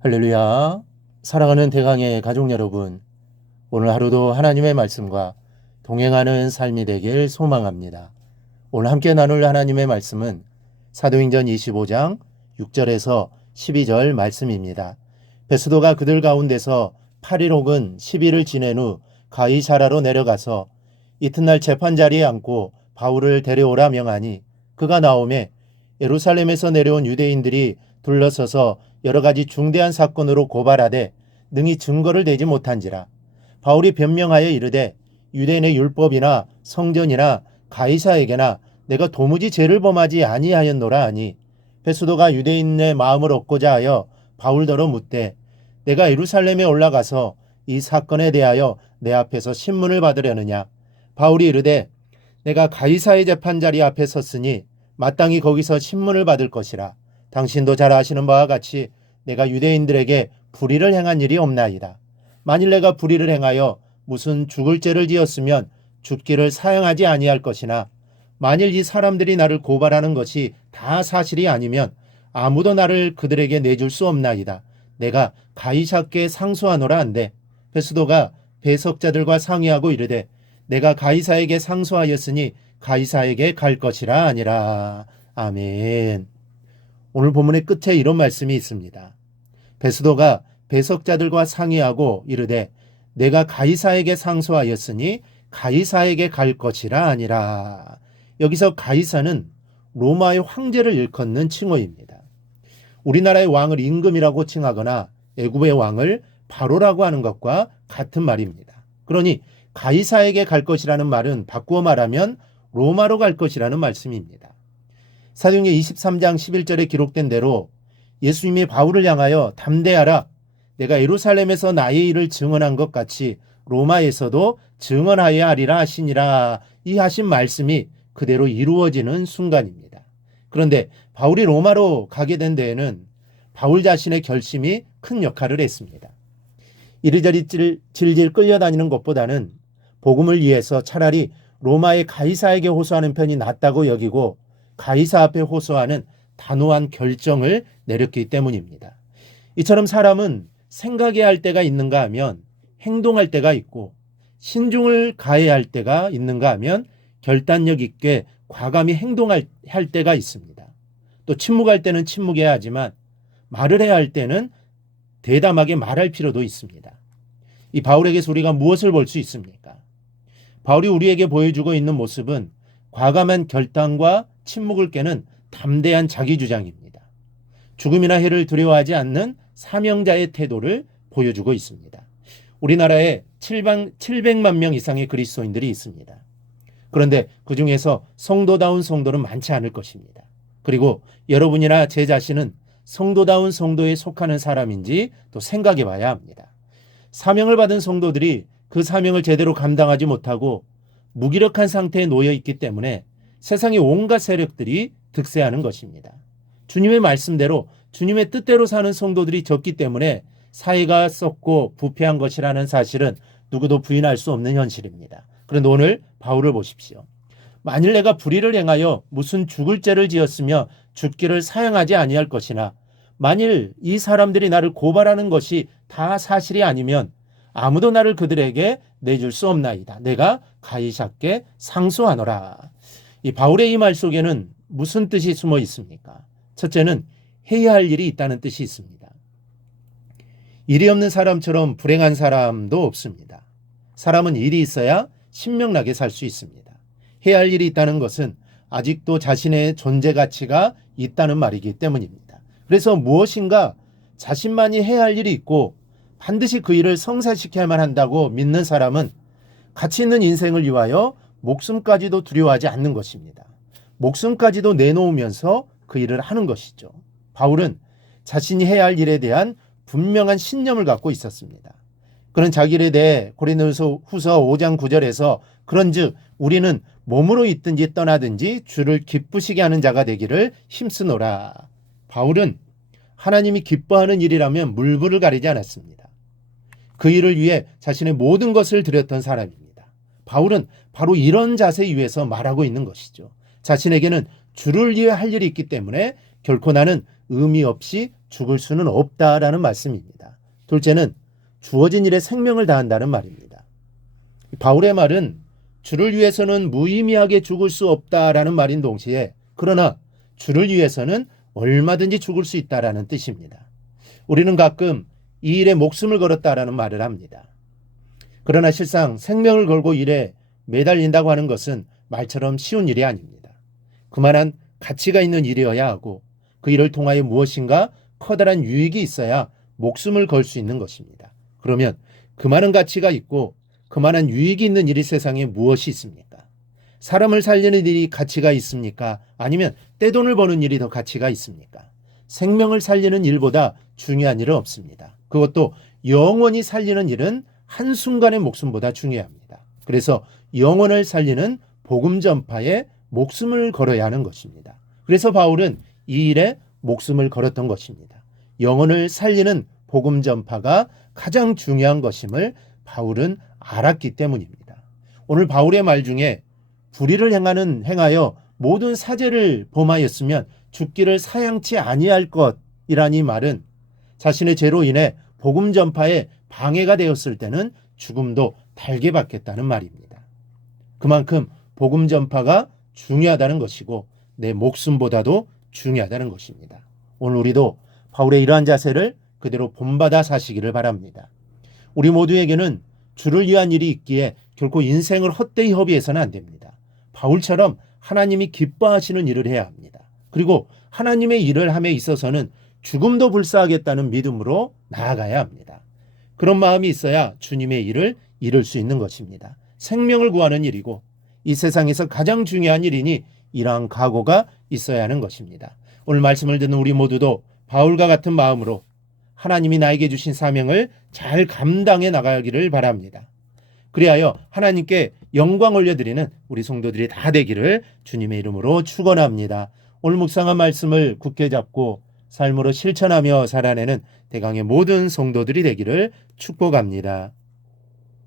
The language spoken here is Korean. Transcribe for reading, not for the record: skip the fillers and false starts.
할렐루야. 사랑하는 대강의 가족 여러분, 오늘 하루도 하나님의 말씀과 동행하는 삶이 되길 소망합니다. 오늘 함께 나눌 하나님의 말씀은 사도행전 25장 6절에서 12절 말씀입니다. 베스도가 그들 가운데서 8일 혹은 10일을 지낸 후 가이사라로 내려가서 이튿날 재판자리에 앉고 바울을 데려오라 명하니, 그가 나오매 예루살렘에서 내려온 유대인들이 둘러서서 여러 가지 중대한 사건으로 고발하되 능히 증거를 대지 못한지라. 바울이 변명하여 이르되, 유대인의 율법이나 성전이나 가이사에게나 내가 도무지 죄를 범하지 아니하였노라 하니, 베스도가 유대인의 마음을 얻고자 하여 바울더러 묻되, 내가 예루살렘에 올라가서 이 사건에 대하여 내 앞에서 신문을 받으려느냐. 바울이 이르되, 내가 가이사의 재판자리 앞에 섰으니 마땅히 거기서 신문을 받을 것이라. 당신도 잘 아시는 바와 같이 내가 유대인들에게 불의를 행한 일이 없나이다. 만일 내가 불의를 행하여 무슨 죽을 죄를 지었으면 죽기를 사형하지 아니할 것이나, 만일 이 사람들이 나를 고발하는 것이 다 사실이 아니면 아무도 나를 그들에게 내줄 수 없나이다. 내가 가이사께 상소하노라 한대. 베스도가 배석자들과 상의하고 이르되, 내가 가이사에게 상소하였으니 가이사에게 갈 것이라 아니라. 아멘. 오늘 본문의 끝에 이런 말씀이 있습니다. 베스도가 배석자들과 상의하고 이르되, 내가 가이사에게 상소하였으니 가이사에게 갈 것이라 아니라. 여기서 가이사는 로마의 황제를 일컫는 칭호입니다. 우리나라의 왕을 임금이라고 칭하거나 애굽의 왕을 바로라고 하는 것과 같은 말입니다. 그러니 가이사에게 갈 것이라는 말은 바꾸어 말하면 로마로 갈 것이라는 말씀입니다. 사도행전 23장 11절에 기록된 대로 예수님이 바울을 향하여 담대하라, 내가 예루살렘에서 나의 일을 증언한 것 같이 로마에서도 증언하여야 하리라 하시니라. 이 하신 말씀이 그대로 이루어지는 순간입니다. 그런데 바울이 로마로 가게 된 데에는 바울 자신의 결심이 큰 역할을 했습니다. 이리저리 질질 끌려다니는 것보다는 복음을 위해서 차라리 로마의 가이사에게 호소하는 편이 낫다고 여기고 가이사 앞에 호소하는 단호한 결정을 내렸기 때문입니다. 이처럼 사람은 생각해야 할 때가 있는가 하면 행동할 때가 있고, 신중을 가해야 할 때가 있는가 하면 결단력 있게 과감히 행동할 때가 있습니다. 또 침묵할 때는 침묵해야 하지만 말을 해야 할 때는 대담하게 말할 필요도 있습니다. 이 바울에게서 우리가 무엇을 볼 수 있습니까? 바울이 우리에게 보여주고 있는 모습은 과감한 결단과 침묵을 깨는 담대한 자기주장입니다. 죽음이나 해를 두려워하지 않는 사명자의 태도를 보여주고 있습니다. 우리나라에 700만 명 이상의 그리스도인들이 있습니다. 그런데 그 중에서 성도다운 성도는 많지 않을 것입니다. 그리고 여러분이나 제 자신은 성도다운 성도에 속하는 사람인지 또 생각해 봐야 합니다. 사명을 받은 성도들이 그 사명을 제대로 감당하지 못하고 무기력한 상태에 놓여 있기 때문에 세상의 온갖 세력들이 득세하는 것입니다. 주님의 말씀대로 주님의 뜻대로 사는 성도들이 적기 때문에 사회가 썩고 부패한 것이라는 사실은 누구도 부인할 수 없는 현실입니다. 그런데 오늘 바울을 보십시오. 만일 내가 불의를 행하여 무슨 죽을 죄를 지었으며 죽기를 사형하지 아니할 것이나, 만일 이 사람들이 나를 고발하는 것이 다 사실이 아니면 아무도 나를 그들에게 내줄 수 없나이다. 내가 가이사께 상소하노라. 이 바울의 이 말 속에는 무슨 뜻이 숨어 있습니까? 첫째는 해야 할 일이 있다는 뜻이 있습니다. 일이 없는 사람처럼 불행한 사람도 없습니다. 사람은 일이 있어야 신명나게 살 수 있습니다. 해야 할 일이 있다는 것은 아직도 자신의 존재 가치가 있다는 말이기 때문입니다. 그래서 무엇인가 자신만이 해야 할 일이 있고 반드시 그 일을 성사시켜야만 한다고 믿는 사람은 가치 있는 인생을 위하여 목숨까지도 두려워하지 않는 것입니다. 목숨까지도 내놓으면서 그 일을 하는 것이죠. 바울은 자신이 해야 할 일에 대한 분명한 신념을 갖고 있었습니다. 그는 자기 일에 대해 고린도후서 5장 9절에서 그런즉 우리는 몸으로 있든지 떠나든지 주를 기쁘시게 하는 자가 되기를 힘쓰노라. 바울은 하나님이 기뻐하는 일이라면 물불을 가리지 않았습니다. 그 일을 위해 자신의 모든 것을 드렸던 사람입니다. 바울은 바로 이런 자세 위에서 말하고 있는 것이죠. 자신에게는 주를 위해 할 일이 있기 때문에 결코 나는 의미 없이 죽을 수는 없다라는 말씀입니다. 둘째는 주어진 일에 생명을 다한다는 말입니다. 바울의 말은 주를 위해서는 무의미하게 죽을 수 없다라는 말인 동시에 그러나 주를 위해서는 얼마든지 죽을 수 있다라는 뜻입니다. 우리는 가끔 이 일에 목숨을 걸었다라는 말을 합니다. 그러나 실상 생명을 걸고 일에 매달린다고 하는 것은 말처럼 쉬운 일이 아닙니다. 그만한 가치가 있는 일이어야 하고 그 일을 통하여 무엇인가 커다란 유익이 있어야 목숨을 걸 수 있는 것입니다. 그러면 그만한 가치가 있고 그만한 유익이 있는 일이 세상에 무엇이 있습니까? 사람을 살리는 일이 가치가 있습니까? 아니면 떼돈을 버는 일이 더 가치가 있습니까? 생명을 살리는 일보다 중요한 일은 없습니다. 그것도 영원히 살리는 일은 한순간의 목숨보다 중요합니다. 그래서 영혼을 살리는 복음 전파에 목숨을 걸어야 하는 것입니다. 그래서 바울은 이 일에 목숨을 걸었던 것입니다. 영혼을 살리는 복음 전파가 가장 중요한 것임을 바울은 알았기 때문입니다. 오늘 바울의 말 중에 불의를 행하여 모든 사죄를 범하였으면 죽기를 사양치 아니할 것이라니 말은 자신의 죄로 인해 복음 전파에 방해가 되었을 때는 죽음도 달게 받겠다는 말입니다. 그만큼 복음 전파가 중요하다는 것이고 내 목숨보다도 중요하다는 것입니다. 오늘 우리도 바울의 이러한 자세를 그대로 본받아 사시기를 바랍니다. 우리 모두에게는 주를 위한 일이 있기에 결코 인생을 헛되이 허비해서는 안 됩니다. 바울처럼 하나님이 기뻐하시는 일을 해야 합니다. 그리고 하나님의 일을 함에 있어서는 죽음도 불사하겠다는 믿음으로 나아가야 합니다. 그런 마음이 있어야 주님의 일을 이룰 수 있는 것입니다. 생명을 구하는 일이고 이 세상에서 가장 중요한 일이니 이러한 각오가 있어야 하는 것입니다. 오늘 말씀을 듣는 우리 모두도 바울과 같은 마음으로 하나님이 나에게 주신 사명을 잘 감당해 나가기를 바랍니다. 그리하여 하나님께 영광 올려드리는 우리 성도들이 다 되기를 주님의 이름으로 축원합니다. 오늘 묵상한 말씀을 굳게 잡고 삶으로 실천하며 살아내는 대강의 모든 성도들이 되기를 축복합니다.